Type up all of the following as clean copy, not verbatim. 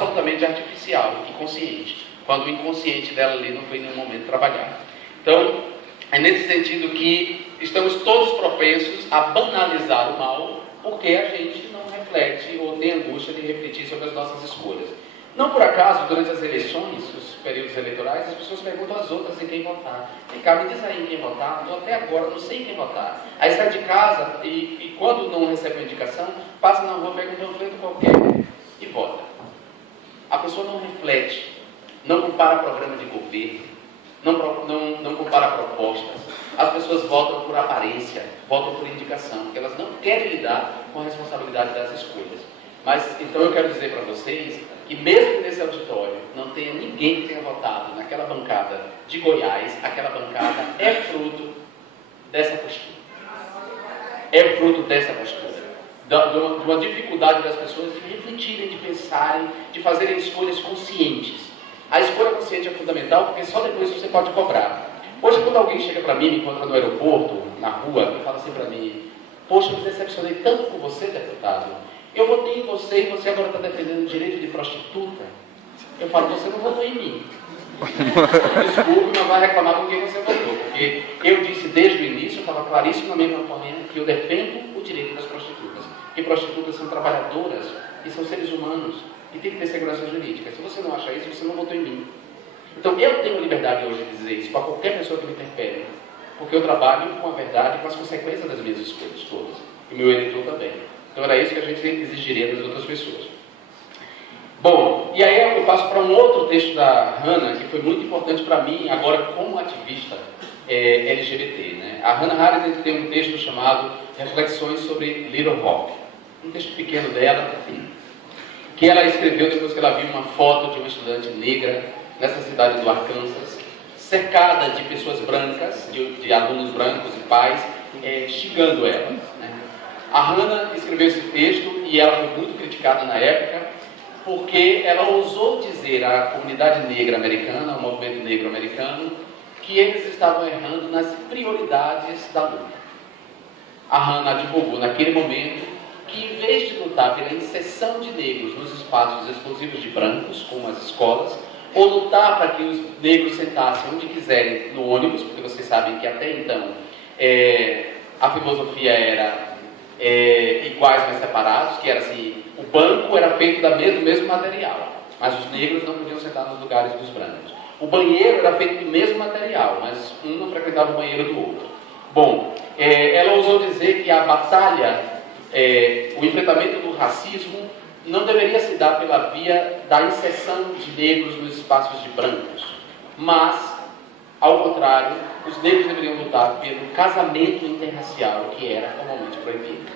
absolutamente artificial e consciente, quando o inconsciente dela ali não foi em nenhum momento trabalhado. Então, é nesse sentido que estamos todos propensos a banalizar o mal, porque a gente não reflete ou tem angústia de refletir sobre as nossas escolhas. Não por acaso, durante as eleições, os períodos eleitorais, as pessoas perguntam às outras em quem votar. Vem cá, me diz aí em quem votar, estou até agora, não sei em quem votar. Aí sai de casa e quando não recebe uma indicação, passa na rua, pega um panfleto qualquer e vota. A pessoa não reflete, não compara programa de governo, não compara propostas. As pessoas votam por aparência, votam por indicação, porque elas não querem lidar com a responsabilidade das escolhas. Mas, então eu quero dizer para vocês que mesmo nesse auditório não tenha ninguém que tenha votado naquela bancada de Goiás, aquela bancada é fruto dessa postura. É fruto dessa postura. De uma dificuldade das pessoas de refletirem, de pensarem, de fazerem escolhas conscientes. A escolha consciente é fundamental porque só depois você pode cobrar. Hoje, quando alguém chega para mim, me encontra no aeroporto, na rua, e fala assim para mim: poxa, eu me decepcionei tanto com você, deputado. Eu votei em você e você agora está defendendo o direito de prostituta. Eu falo: você não votou em mim. Desculpe, mas vai reclamar com quem você votou. Porque eu disse desde o início, eu estava claríssimo na minha campanha, que eu defendo o direito das prostitutas. Que prostitutas são trabalhadoras e são seres humanos. E tem que ter segurança jurídica. Se você não acha isso, você não votou em mim. Então eu tenho liberdade hoje de dizer isso para qualquer pessoa que me interpele. Porque eu trabalho com a verdade e com as consequências das minhas escolhas todas. E meu eleitor também. Então era isso que a gente exigiria das outras pessoas. Bom, e aí eu passo para um outro texto da Hannah, que foi muito importante para mim, agora como ativista LGBT. Né? A Hannah Arendt tem um texto chamado Reflexões sobre Little Rock. Um texto pequeno dela, que ela escreveu depois que ela viu uma foto de uma estudante negra nessa cidade do Arkansas, cercada de pessoas brancas, de alunos brancos e pais, xingando ela. Né? A Hannah escreveu esse texto e ela foi muito criticada na época, porque ela ousou dizer à comunidade negra americana, ao movimento negro americano, que eles estavam errando nas prioridades da luta. A Hannah divulgou naquele momento que, em vez de lutar pela inserção de negros nos espaços exclusivos de brancos, como as escolas, ou lutar para que os negros sentassem onde quiserem no ônibus, porque vocês sabem que até então a filosofia era iguais mas separados, que era assim, o banco era feito do mesmo material, mas os negros não podiam sentar nos lugares dos brancos. O banheiro era feito do mesmo material, mas um não frequentava o banheiro do outro. Bom, ela ousou dizer que a batalha, o enfrentamento do racismo não deveria se dar pela via da inserção de negros nos espaços de brancos, mas, ao contrário, os negros deveriam lutar pelo casamento interracial, que era comumente proibido.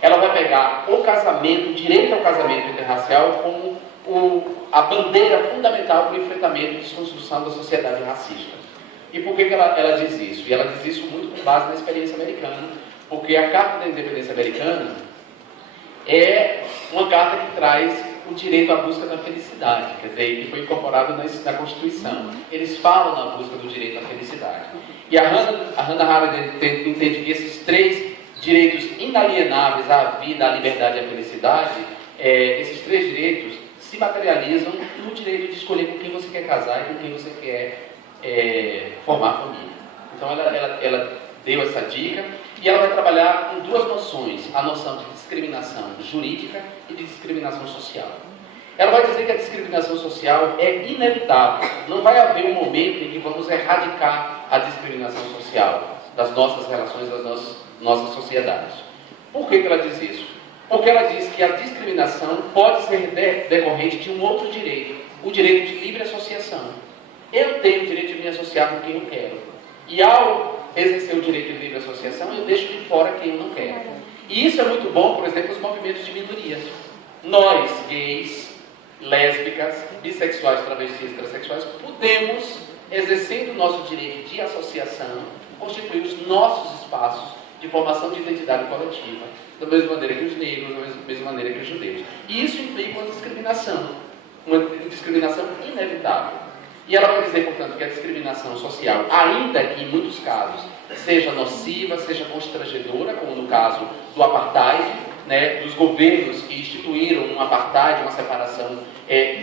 Ela vai pegar o casamento, o direito ao casamento interracial, como a bandeira fundamental para o enfrentamento e desconstrução da sociedade racista. E por que ela diz isso? E ela diz isso muito com base na experiência americana, porque a Carta da Independência Americana é uma carta que traz o direito à busca da felicidade, quer dizer, que foi incorporado na Constituição. Eles falam na busca do direito à felicidade. E a Hannah Arendt entende que esses três direitos inalienáveis à vida, à liberdade e à felicidade, esses três direitos se materializam no direito de escolher com quem você quer casar e com quem você quer formar família. Então ela deu essa dica e ela vai trabalhar com duas noções: a noção de discriminação jurídica e de discriminação social. Ela vai dizer que a discriminação social é inevitável. Não vai haver um momento em que vamos erradicar a discriminação social das nossas relações, das nossas sociedades. Por que ela diz isso? Porque ela diz que a discriminação pode ser decorrente de um outro direito, o direito de livre associação. Eu tenho o direito de me associar com quem eu quero. E ao exercer o direito de livre associação, eu deixo de fora quem eu não quero. E isso é muito bom, por exemplo, nos movimentos de minorias. Nós, gays, lésbicas, bissexuais, travestis, transexuais, podemos, exercendo o nosso direito de associação, constituir os nossos espaços de formação de identidade coletiva, da mesma maneira que os negros, da mesma maneira que os judeus. E isso implica uma discriminação inevitável. E ela vai dizer, portanto, que a discriminação social, ainda que em muitos casos seja nociva, seja constrangedora, como no caso do apartheid, né, dos governos que instituíram um apartheid, uma separação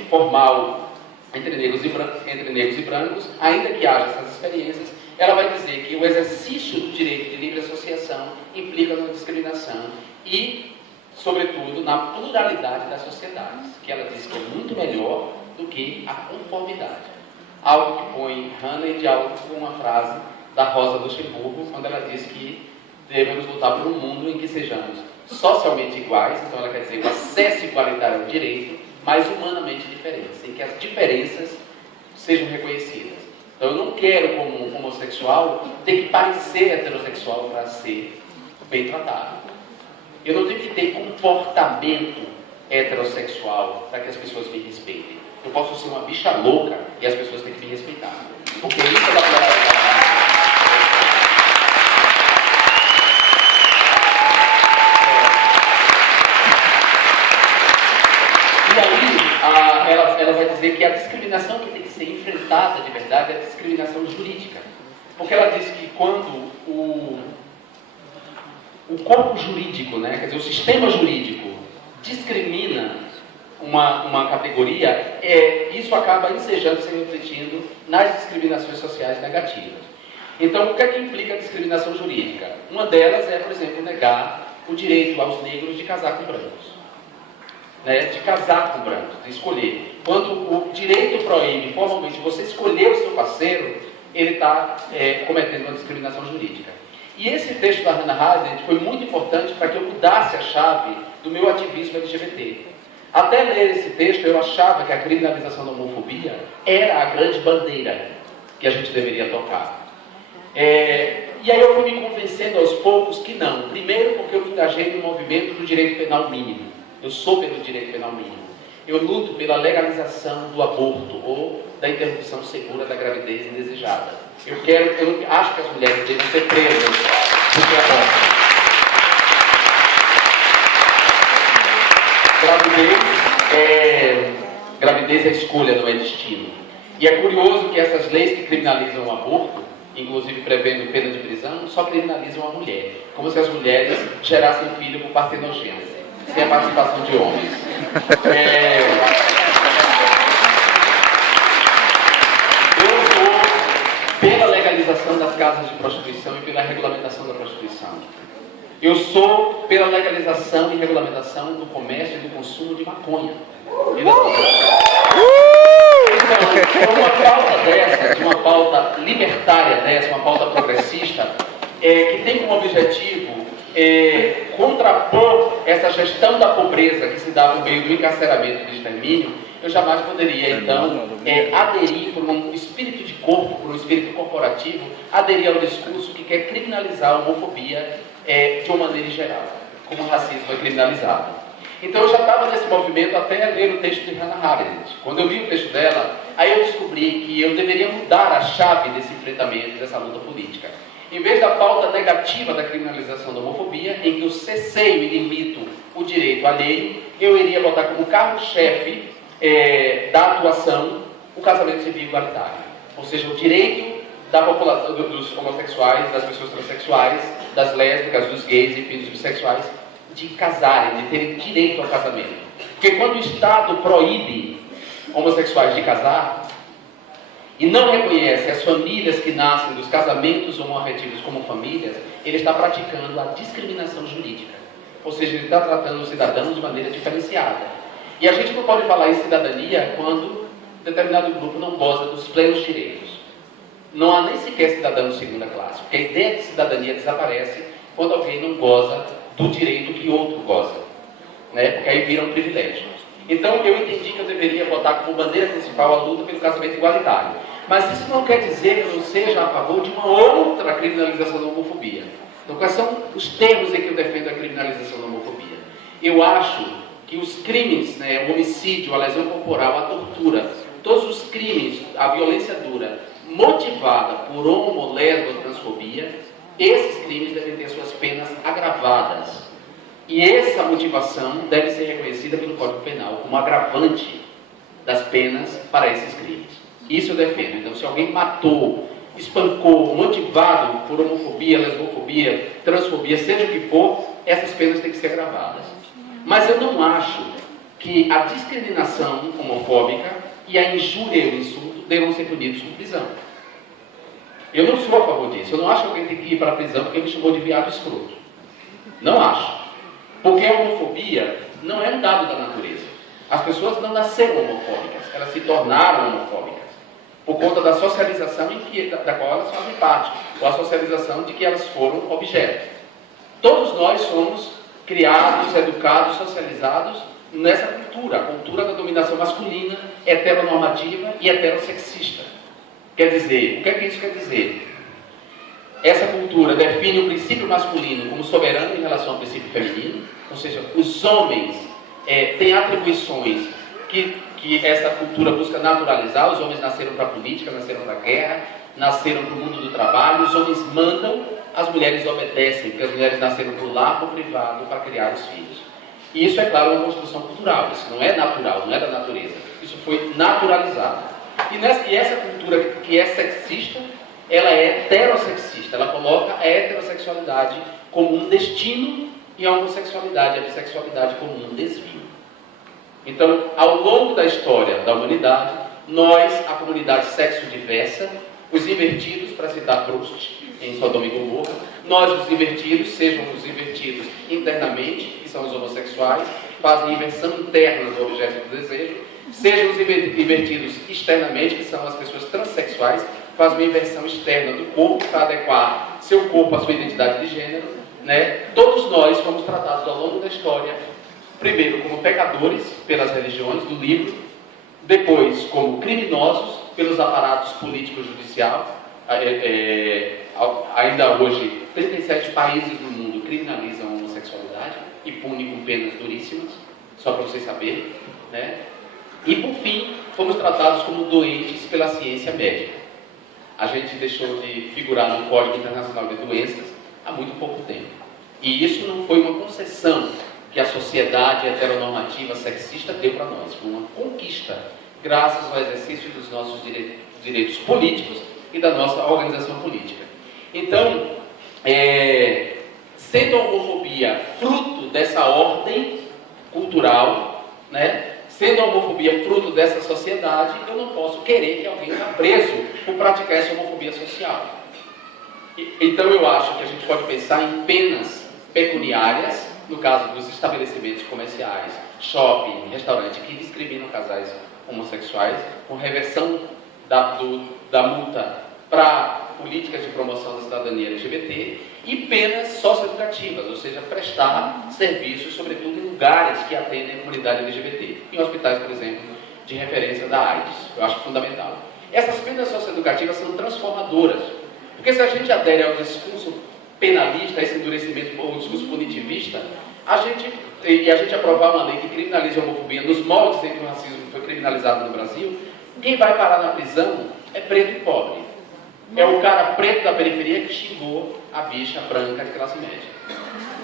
formal entre negros e brancos, ainda que haja essas experiências, ela vai dizer que o exercício do direito de livre associação implica na discriminação e, sobretudo, na pluralidade das sociedades, que ela diz que é muito melhor do que a conformidade. Algo que põe Hannah de algo com uma frase da Rosa Luxemburgo, quando ela diz que devemos lutar por um mundo em que sejamos socialmente iguais, então ela quer dizer o acesso igualitário ao direito, mas humanamente diferentes, em que as diferenças sejam reconhecidas. Então eu não quero, como um homossexual, ter que parecer heterossexual para ser bem tratado. Eu não tenho que ter comportamento heterossexual para que as pessoas me respeitem. Eu posso ser uma bicha louca e as pessoas têm que me respeitar. Porque isso é da pluralidade. E aí, ela vai dizer que a discriminação que tem que ser enfrentada de verdade é a discriminação jurídica. Porque ela diz que quando o corpo jurídico, né, quer dizer, o sistema jurídico discrimina uma categoria, isso acaba ensejando, se refletindo nas discriminações sociais negativas. Então, o que é que implica a discriminação jurídica? Uma delas é, por exemplo, negar o direito aos negros de casar com brancos. Né, de casar com brancos, de escolher. Quando o direito proíbe formalmente você escolher o seu parceiro, ele está cometendo uma discriminação jurídica. E esse texto da Hannah Arendt foi muito importante para que eu mudasse a chave do meu ativismo LGBT. Até ler esse texto, eu achava que a criminalização da homofobia era a grande bandeira que a gente deveria tocar. E aí eu fui me convencendo aos poucos que não. Primeiro porque eu me engajei no movimento do direito penal mínimo. Eu sou pelo direito penal mínimo. Eu luto pela legalização do aborto ou da interrupção segura da gravidez indesejada. Eu acho que as mulheres devem ser presas porque abortam. Gravidez é escolha, não é destino. E é curioso que essas leis que criminalizam o aborto, inclusive prevendo pena de prisão, só criminalizam a mulher. Como se as mulheres gerassem filho por partenogênese, sem a participação de homens. Eu sou pela legalização das casas de prostituição e pela regulamentação da prostituição. Eu sou pela legalização e regulamentação do comércio e do consumo de maconha. Então, uma pauta dessa, de uma pauta libertária dessa, uma pauta progressista, que tem como objetivo contrapor essa gestão da pobreza que se dá por meio do encarceramento e do extermínio, eu jamais poderia, então, aderir por um espírito de corpo, por um espírito corporativo, aderir ao discurso que quer criminalizar a homofobia de uma maneira geral, como o racismo é criminalizado. Então eu já estava nesse movimento até ler o texto de Hannah Arendt. Quando eu vi o texto dela, aí eu descobri que eu deveria mudar a chave desse enfrentamento, dessa luta política. Em vez da pauta negativa da criminalização da homofobia, em que eu cesseio e limito o direito alheio, eu iria botar como carro-chefe da atuação o casamento civil igualitário. Ou seja, o direito da população, dos homossexuais, das pessoas transexuais, das lésbicas, dos gays, enfim, dos bissexuais, de casarem, de terem direito ao casamento. Porque quando o Estado proíbe homossexuais de casar e não reconhece as famílias que nascem dos casamentos homoafetivos como famílias, ele está praticando a discriminação jurídica. Ou seja, ele está tratando os cidadãos de maneira diferenciada. E a gente não pode falar em cidadania quando determinado grupo não goza dos plenos direitos. Não há nem sequer cidadão de segunda classe, porque a ideia de cidadania desaparece quando alguém não goza do direito que outro goza, né? Porque aí vira um privilégio. Então eu entendi que eu deveria botar como bandeira principal a luta pelo casamento igualitário. Mas isso não quer dizer que eu não seja a favor de uma outra criminalização da homofobia. Então quais são os termos em que eu defendo a criminalização da homofobia? Eu acho que os crimes, né, o homicídio, a lesão corporal, a tortura, todos os crimes, a violência dura, motivada por homo, lesbo, transfobia, esses crimes devem ter suas penas agravadas. E essa motivação deve ser reconhecida pelo Código Penal como agravante das penas para esses crimes. Isso eu defendo. Então, se alguém matou, espancou, motivado por homofobia, lesbofobia, transfobia, seja o que for, essas penas têm que ser agravadas. Mas eu não acho que a discriminação homofóbica e a injúria e o insulto devam ser punidos com prisão. Eu não sou a favor disso. Eu não acho que alguém tem que ir para a prisão porque me chamou de viado escroto. Não acho. Porque a homofobia não é um dado da natureza. As pessoas não nasceram homofóbicas, elas se tornaram homofóbicas por conta da socialização da qual elas fazem parte, ou a socialização de que elas foram objeto. Todos nós somos criados, educados, socializados nessa cultura, a cultura da dominação masculina, heteronormativa e heterossexista. Quer dizer, o que é que isso quer dizer? Essa cultura define o princípio masculino como soberano em relação ao princípio feminino, ou seja, os homens têm atribuições que essa cultura busca naturalizar. Os homens nasceram para a política, nasceram para a guerra, nasceram para o mundo do trabalho, os homens mandam, as mulheres obedecem, porque as mulheres nasceram para o lar, para o privado, para criar os filhos. E isso, é claro, uma construção cultural, isso não é natural, não é da natureza, isso foi naturalizado. E essa cultura que é sexista, ela é heterossexista, ela coloca a heterossexualidade como um destino e a homossexualidade, a bissexualidade como um desvio. Então, ao longo da história da humanidade, nós, a comunidade sexo-diversa, os invertidos, para citar Proust, em Sodoma e Gomorra, nós, os invertidos, sejam os invertidos internamente, que são os homossexuais, fazem inversão interna do objeto do desejo, sejam os invertidos externamente, que são as pessoas transexuais, fazem uma inversão externa do corpo para adequar seu corpo à sua identidade de gênero, né? Todos nós fomos tratados ao longo da história, primeiro como pecadores pelas religiões do livro, depois como criminosos pelos aparatos político-judicial. Ainda hoje, 37 países no mundo criminalizam a homossexualidade e punem com penas duríssimas, só para vocês saberem, né? E por fim, fomos tratados como doentes pela ciência médica. A gente deixou de figurar no Código Internacional de Doenças há muito pouco tempo. E isso não foi uma concessão que a sociedade heteronormativa sexista deu para nós. Foi uma conquista, graças ao exercício dos nossos direitos políticos e da nossa organização política. Então, sendo a homofobia fruto dessa ordem cultural, né? Sendo a homofobia fruto dessa sociedade, eu não posso querer que alguém vá preso por praticar essa homofobia social. Então eu acho que a gente pode pensar em penas pecuniárias, no caso dos estabelecimentos comerciais, shopping, restaurante, que discriminam casais homossexuais, com reversão da multa para políticas de promoção da cidadania LGBT, e penas socioeducativas, ou seja, prestar serviços, sobretudo em lugares que atendem a comunidade LGBT, em hospitais, por exemplo, de referência da AIDS. Eu acho fundamental. Essas penas socioeducativas são transformadoras, porque se a gente adere ao discurso penalista, a esse endurecimento, ou discurso punitivista, a gente aprovar uma lei que criminaliza a homofobia nos moldes em que o racismo foi criminalizado no Brasil, quem vai parar na prisão é preto e pobre. É o cara preto da periferia que xingou a bicha branca de classe média.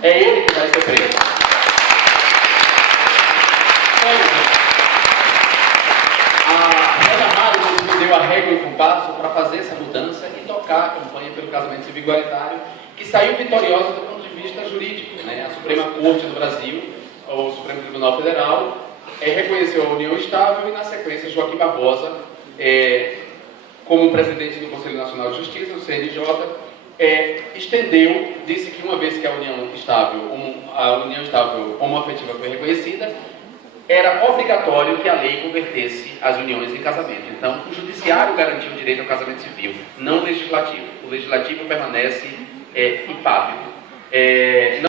É ele que vai ser preso. A Reda Mário nos deu a régua e o compasso para fazer essa mudança e tocar a campanha pelo casamento civil igualitário, que saiu vitoriosa do ponto de vista jurídico, né? A Suprema Corte do Brasil, ou o Supremo Tribunal Federal, reconheceu a união estável e, na sequência, Joaquim Barbosa, como presidente do Conselho Nacional de Justiça, o CNJ, estendeu, disse que uma vez que a união estável homoafetiva foi reconhecida, era obrigatório que a lei convertesse as uniões em casamento. Então, o judiciário garantiu o direito ao casamento civil, não o legislativo. O legislativo permanece impávido.